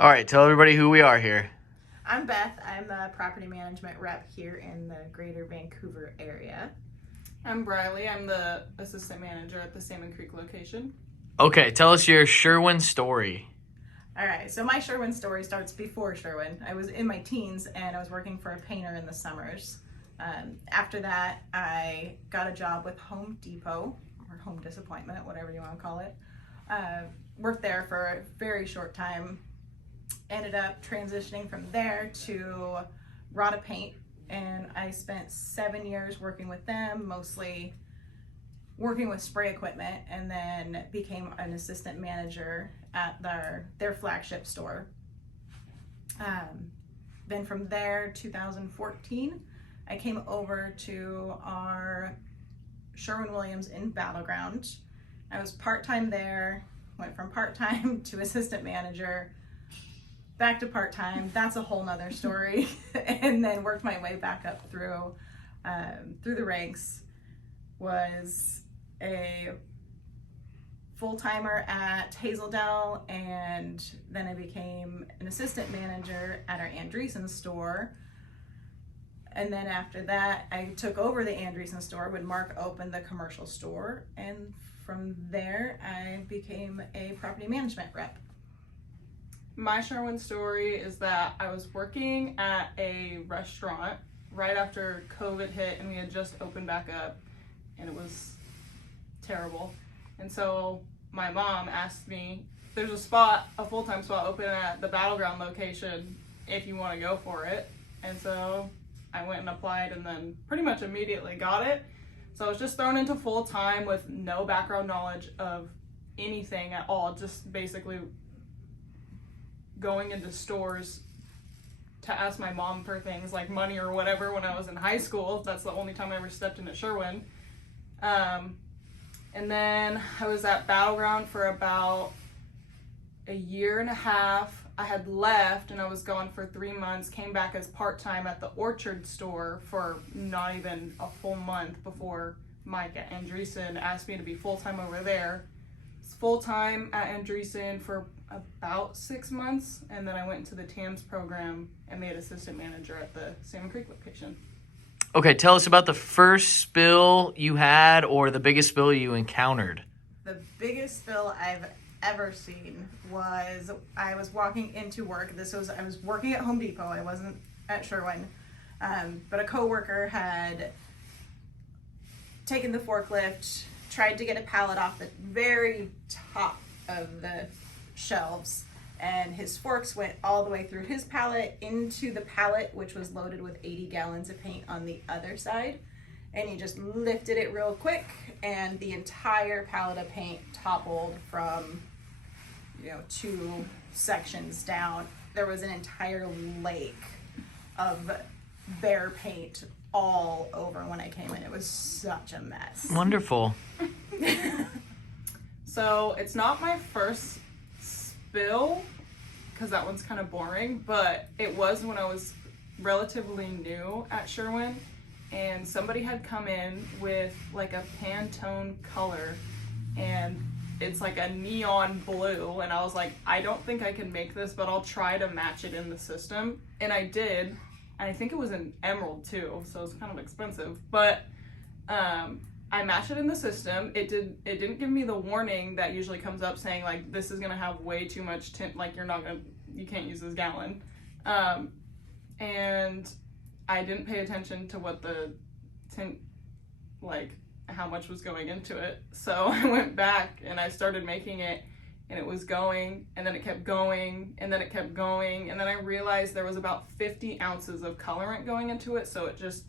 All right, tell everybody who we are here. I'm Beth. I'm the property management rep here in the greater Vancouver area. I'm Briley. I'm the assistant manager at the Salmon Creek location. Okay, tell us your Sherwin story. All right, so my Sherwin story starts before Sherwin. I was in my teens and I was working for a painter in the summers. After that, I got a job with Home Depot, or Home Disappointment, whatever you want to call it. Worked there for a very short time. Ended up transitioning from there to Rada Paint, and I spent 7 years working with them, mostly working with spray equipment, and then became an assistant manager at their flagship store. Then from there, 2014, I came over to our Sherwin-Williams in Battleground. I was part-time there, went from part-time to assistant manager, back to part-time. That's a whole nother story. And then worked my way back up through the ranks. Was a full-timer at Hazeldell, and then I became an assistant manager at our Andreessen store. And then after that, I took over the Andreessen store when Mark opened the commercial store, and from there I became a property management rep. My Sherwin story is that I was working at a restaurant right after COVID hit, and we had just opened back up, and it was terrible. And so my mom asked me, there's a full-time spot open at the Battleground location if you want to go for it. And so I went and applied, and then pretty much immediately got it. So I was just thrown into full-time with no background knowledge of anything at all, just basically going into stores to ask my mom for things like money or whatever when I was in high school. That's the only time I ever stepped into Sherwin. And then I was at Battleground for about a year and a half. I had left and I was gone for 3 months, came back as part-time at the Orchard store for not even a full month before Mike at Andreessen asked me to be full-time over there. I was full-time at Andreessen for about 6 months, and then I went into the TAMS program and made assistant manager at the Salmon Creek location. Okay, tell us about the first spill you had or the biggest spill you encountered. The biggest spill I've ever seen was I was walking into work. I was working at Home Depot. I wasn't at Sherwin, but a coworker had taken the forklift, tried to get a pallet off the very top of the shelves, and his forks went all the way through his pallet into the pallet, which was loaded with 80 gallons of paint on the other side. And he just lifted it real quick, and the entire pallet of paint toppled from 2 sections down. There was an entire lake of bare paint all over when I came in. It was such a mess. Wonderful. So it's not my first spill, because that one's kind of boring, but it was when I was relatively new at Sherwin, and somebody had come in with like a Pantone color, and it's like a neon blue, and I was like, I don't think I can make this, but I'll try to match it in the system. And I did, and I think it was an emerald too, so it's kind of expensive, but I matched it in the system. It didn't give me the warning that usually comes up saying like, this is gonna have way too much tint, like you can't use this gallon. And I didn't pay attention to what the tint, like how much was going into it. So I went back and I started making it, and it was going, and then it kept going, and then it kept going, and then I realized there was about 50 ounces of colorant going into it, so it just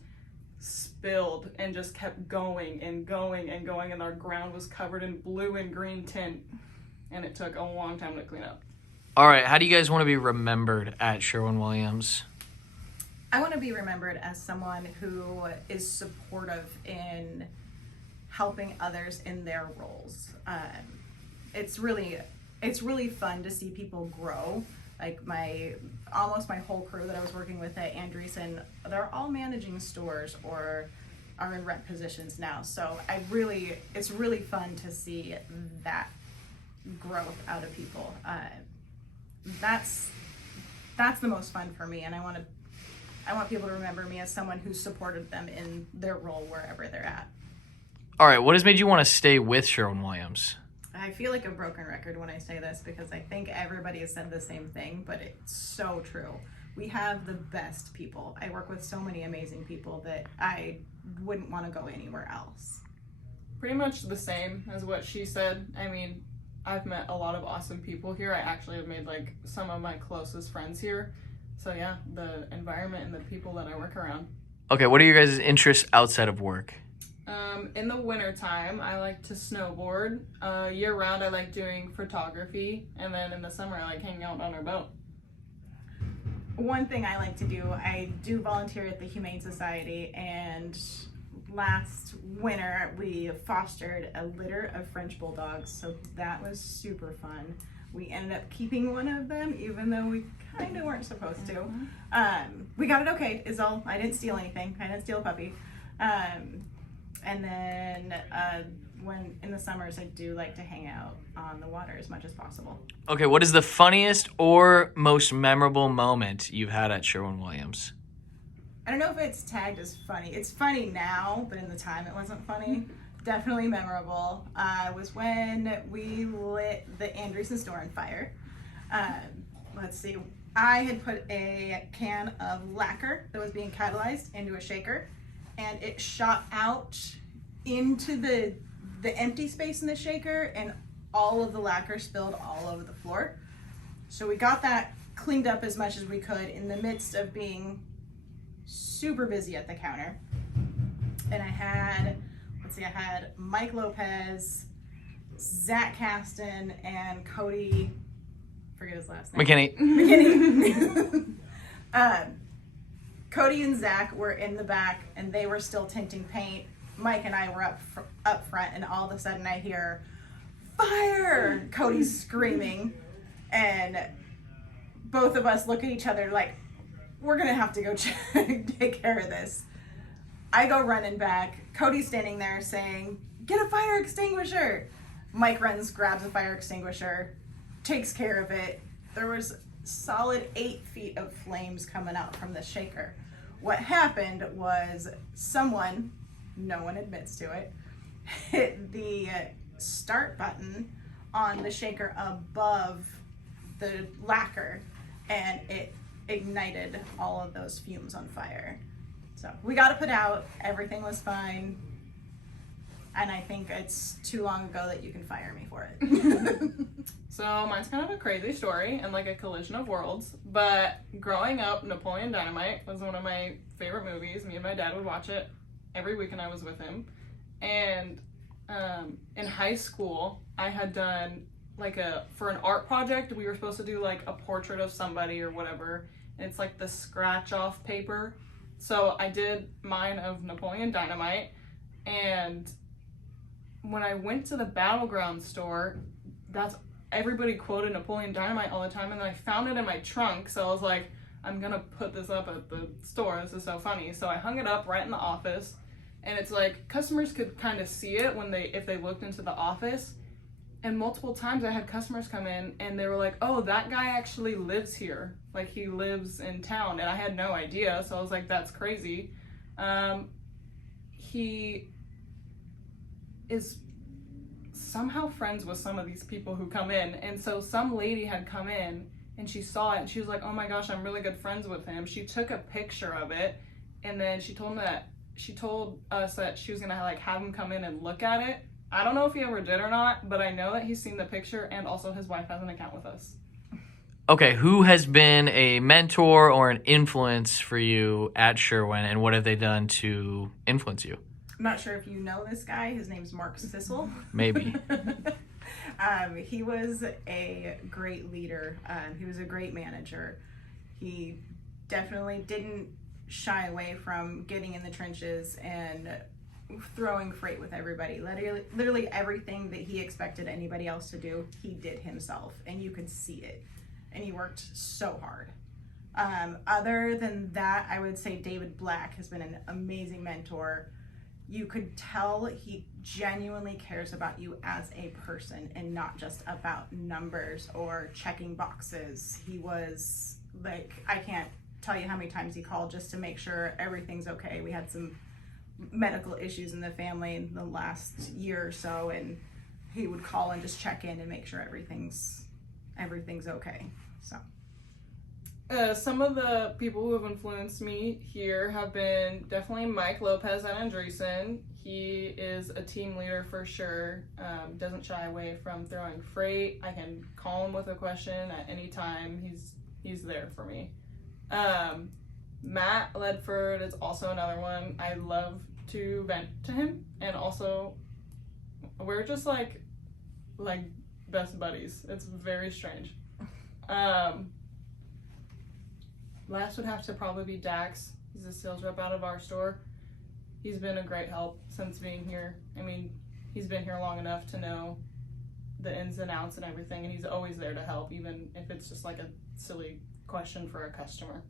spilled and just kept going and going and going, and our ground was covered in blue and green tint, and it took a long time to clean up. All right, how do you guys want to be remembered at Sherwin-Williams? I want to be remembered as someone who is supportive in helping others in their roles. It's really fun to see people grow. Like almost my whole crew that I was working with at Andreessen, they're all managing stores or are in rep positions now. So it's really fun to see that growth out of people. that's the most fun for me, and I want people to remember me as someone who supported them in their role wherever they're at. All right, what has made you want to stay with Sherwin-Williams? I feel like a broken record when I say this because I think everybody has said the same thing, but it's so true. We have the best people. I work with so many amazing people that I wouldn't want to go anywhere else. Pretty much the same as what she said. I mean, I've met a lot of awesome people here. I actually have made like some of my closest friends here. So yeah, the environment and the people that I work around. Okay, what are your guys' interests outside of work? In the wintertime, I like to snowboard. Year round, I like doing photography. And then in the summer, I like hanging out on our boat. One thing I like to do, I do volunteer at the Humane Society, and last winter we fostered a litter of French Bulldogs, so that was super fun. We ended up keeping one of them, even though we kind of weren't supposed to. We got it okay, is all. I didn't steal anything. I didn't steal a puppy. And then when in the summers, I do like to hang out on the water as much as possible. Okay, what is the funniest or most memorable moment you've had at Sherwin-Williams? I don't know if it's tagged as funny. It's funny now, but in the time it wasn't funny. Definitely memorable was when we lit the Andreessen store on fire. Let's see. I had put a can of lacquer that was being catalyzed into a shaker, and it shot out into the empty space in the shaker, and all of the lacquer spilled all over the floor. So we got that cleaned up as much as we could in the midst of being super busy at the counter. And I had Mike Lopez, Zach Caston, and Cody, forget his last name. McKinney. Cody and Zach were in the back, and they were still tinting paint. Mike and I were up front, and all of a sudden I hear, fire! Cody's screaming, and both of us look at each other like, we're gonna have to go take care of this. I go running back. Cody's standing there saying, get a fire extinguisher. Mike runs, grabs a fire extinguisher, takes care of it. There was solid 8 feet of flames coming out from the shaker. What happened was someone, no one admits to it, hit the start button on the shaker above the lacquer, and it ignited all of those fumes on fire. So we got it put out, everything was fine, and I think it's too long ago that you can fire me for it. So mine's kind of a crazy story and like a collision of worlds, but growing up, Napoleon Dynamite was one of my favorite movies. Me and my dad would watch it every weekend I was with him. And in high school, I had done for an art project, we were supposed to do like a portrait of somebody or whatever. And it's like the scratch off paper. So I did mine of Napoleon Dynamite, and when I went to the Battleground store, everybody quoted Napoleon Dynamite all the time, and then I found it in my trunk, so I was like, I'm gonna put this up at the store, this is so funny. So I hung it up right in the office, and it's like customers could kind of see it if they looked into the office. And multiple times I had customers come in and they were like, oh, that guy actually lives here. Like, he lives in town. And I had no idea. So I was like, that's crazy. He is somehow friends with some of these people who come in. And so some lady had come in and she saw it and she was like, oh my gosh, I'm really good friends with him. She took a picture of it, and then she told us that she was gonna have him come in and look at it. I don't know if he ever did or not, but I know that he's seen the picture, and also his wife has an account with us. Okay, who has been a mentor or an influence for you at Sherwin, and what have they done to influence you? I'm not sure if you know this guy. His name's Mark Sissel. Maybe. He was a great leader. He was a great manager. He definitely didn't shy away from getting in the trenches and throwing freight with everybody. Literally everything that he expected anybody else to do, he did himself, and you could see it. And he worked so hard. Other than that, I would say David Black has been an amazing mentor. you could tell he genuinely cares about you as a person and not just about numbers or checking boxes. He was like, I can't tell you how many times he called just to make sure everything's okay. We had some medical issues in the family in the last year or so, and he would call and just check in and make sure everything's okay. So some of the people who have influenced me here have been definitely Mike Lopez at Andreessen. He is a team leader for sure. Doesn't shy away from throwing freight. I can call him with a question at any time. He's there for me. Matt Ledford is also another one. I love to vent to him, and also we're just like best buddies. It's very strange. Last would have to probably be Dax. He's a sales rep out of our store. He's been a great help since being here. I mean, he's been here long enough to know the ins and outs and everything, and he's always there to help, even if it's just like a silly question for a customer.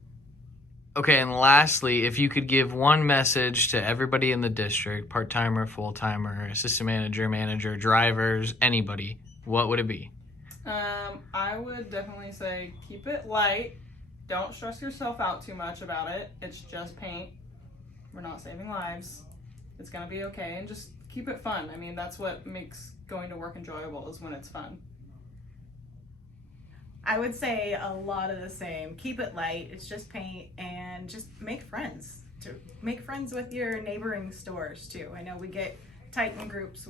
Okay, and lastly, if you could give one message to everybody in the district, part-timer, full-timer, assistant manager, drivers, anybody, what would it be? I would definitely say keep it light. Don't stress yourself out too much about it. It's just paint. We're not saving lives. It's gonna be okay, and just keep it fun. I mean, that's what makes going to work enjoyable, is when it's fun. I would say a lot of the same. Keep it light. It's just paint, and just make friends. To make friends with your neighboring stores too. I know we get tight in groups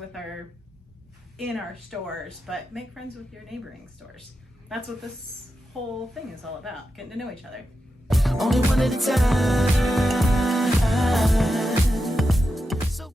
in our stores, but make friends with your neighboring stores. That's what this whole thing is all about, getting to know each other. Only one at a time.